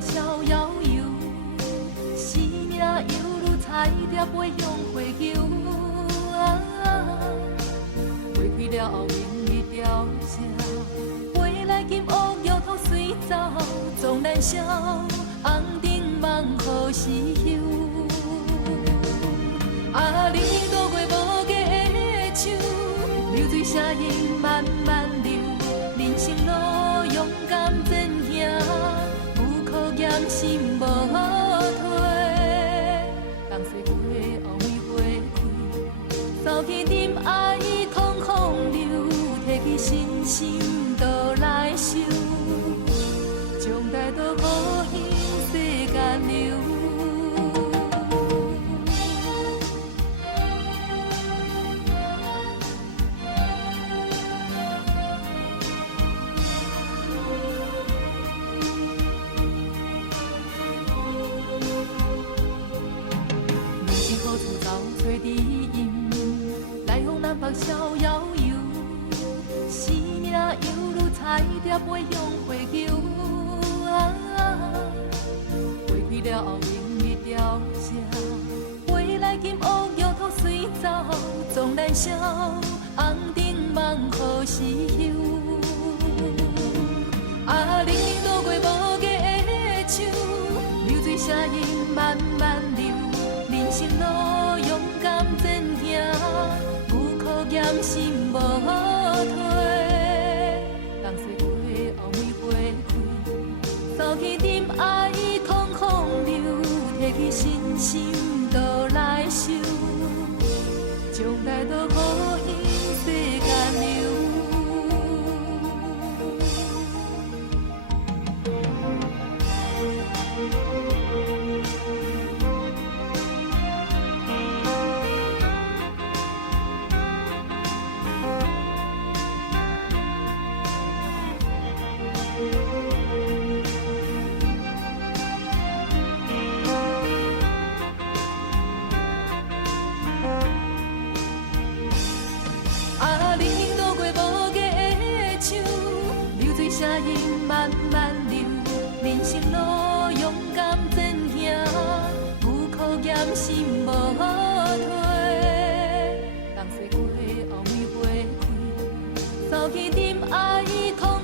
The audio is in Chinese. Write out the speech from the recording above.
逍遥游，生命犹如彩蝶飞向花球。花开了后，明日凋谢，未来金乌摇头随走，总难消，红尘梦何时休？啊，你渡过无价的手，流水声音慢慢流，人生路勇敢前行，有考验心无退。东西过后面花开，扫去忍爱空空流，提起信心倒来受，将大道好向世间流。何处找找知音？来往南北逍遥游，生命犹如彩蝶飞向花球。花开了后，明日凋谢，未来金乌摇头随走，总难消，红尘梦何时休？啊，你渡过无价的手，流水声音慢慢流。人生路勇敢前行，有考验心无退。东西过后面花开，扫去忍爱空空流，提起信心倒来受，将大道好向世间流。啊，你渡过无价的手，流水声音慢慢流，人生路勇敢前行，有考验心无退。东西过后面花开，扫去忍爱空。